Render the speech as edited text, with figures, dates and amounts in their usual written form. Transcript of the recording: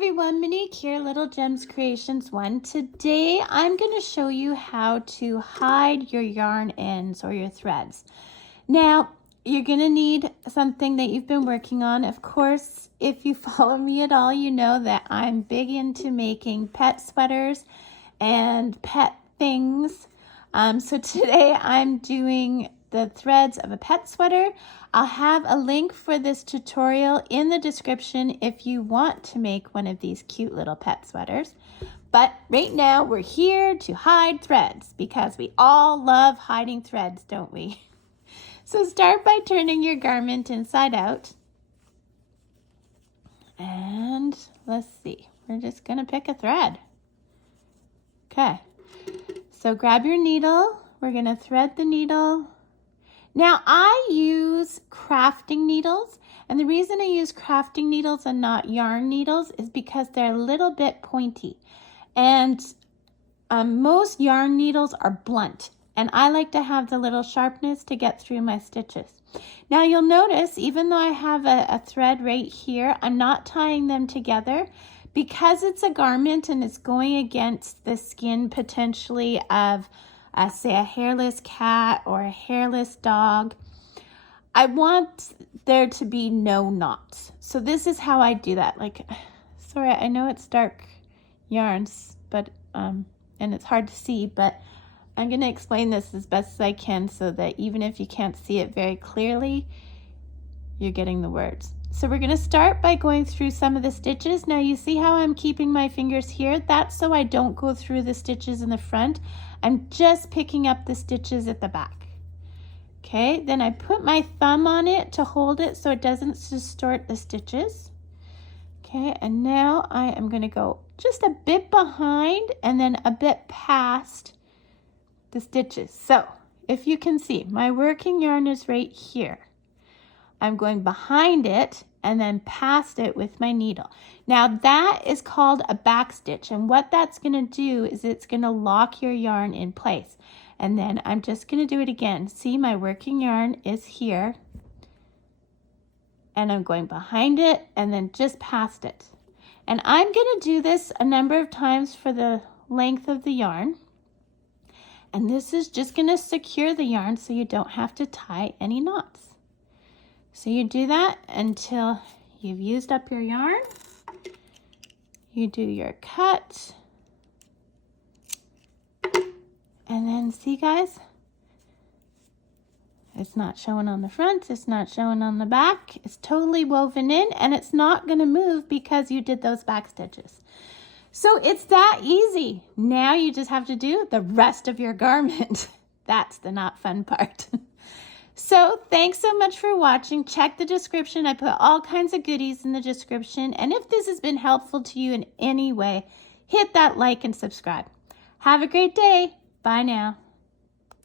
everyone, Monique here, Little Gems Creations 1. Today I'm going to show you how to hide your yarn ends or your threads. Now you're going to need something that you've been working on. Of course, if you follow me at all, you know that I'm big into making pet sweaters and pet things. So today I'm doing the threads of a pet sweater. I'll have a link for this tutorial in the description if you want to make one of these cute little pet sweaters. But right now we're here to hide threads because we all love hiding threads, don't we? So start by turning your garment inside out. And let's see, we're just gonna pick a thread. Okay, so grab your needle. We're gonna thread the needle. Now I use crafting needles, and the reason I use crafting needles and not yarn needles is because they're a little bit pointy, and most yarn needles are blunt, and I like to have the little sharpness to get through my stitches. Now you'll notice, even though I have a thread right here, I'm not tying them together because it's a garment and it's going against the skin potentially of say a hairless cat or a hairless dog. I want there to be no knots. So this is how I do that. Like, sorry, I know it's dark yarns, but and it's hard to see, but I'm going to explain this as best as I can so that even if you can't see it very clearly, you're getting the words. So we're going to start by going through some of the stitches. Now you see how I'm keeping my fingers here? That's so I don't go through the stitches in the front. I'm just picking up the stitches at the back. Okay, then I put my thumb on it to hold it so it doesn't distort the stitches. Okay, and now I am going to go just a bit behind and then a bit past the stitches. So if you can see, my working yarn is right here. I'm going behind it and then past it with my needle. Now that is called a back stitch, and what that's going to do is it's going to lock your yarn in place. And then I'm just going to do it again. See, my working yarn is here and I'm going behind it and then just past it. And I'm going to do this a number of times for the length of the yarn. And this is just going to secure the yarn so you don't have to tie any knots. So you do that until you've used up your yarn. You do your cut. And then see, guys, it's not showing on the front, it's not showing on the back. It's totally woven in and it's not going to move because you did those back stitches. So it's that easy. Now you just have to do the rest of your garment. That's the not fun part. So thanks so much for watching. Check the description. I put all kinds of goodies in the description. And if this has been helpful to you in any way, hit that like and subscribe. Have a great day. Bye now.